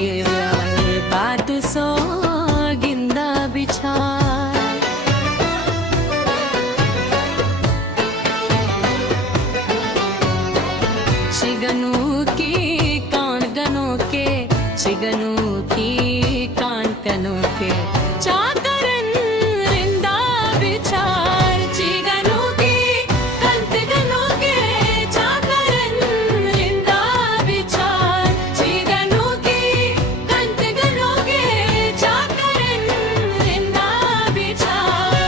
गिव्यार बात सो गिंदा बिछार चिगनू की कान गनो के चिगनू की कान कनो के चाकरन रिंदा बिछार चिगनू की कंत गनो के चाकरन रिंदा बिछार चिगनू की कंत गनो के चाकरन रिंदा बिछार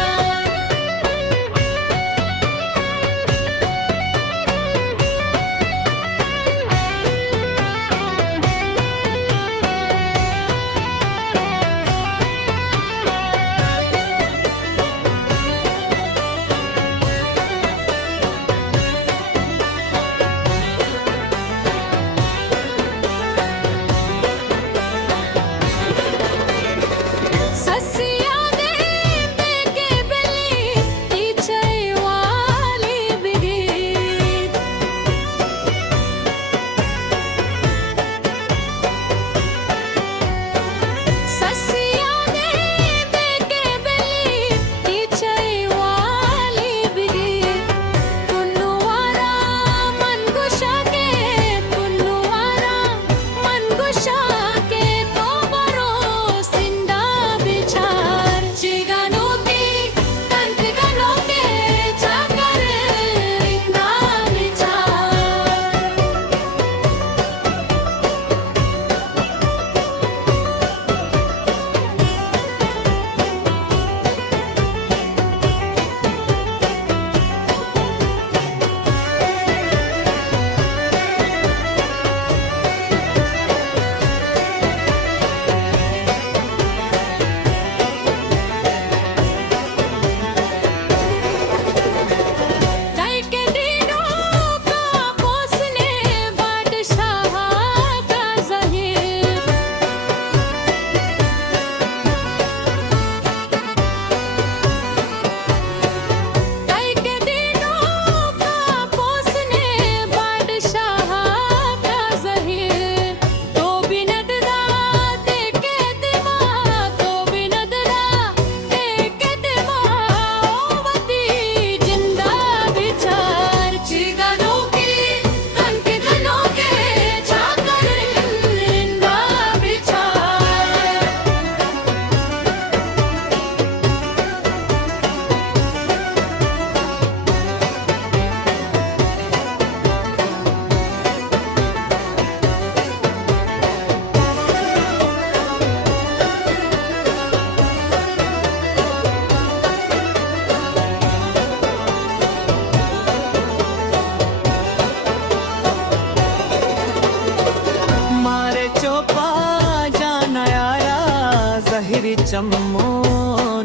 चम्मो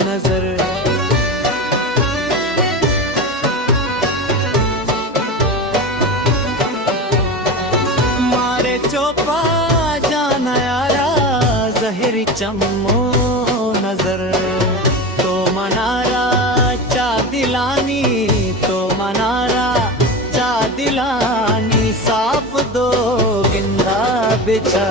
नजर मारे चोपा जाना यारा जहरी चम्मो नजर तो मनारा चा दिलानी तो मनारा चा दिलानी साफ दो गिंदा बिछा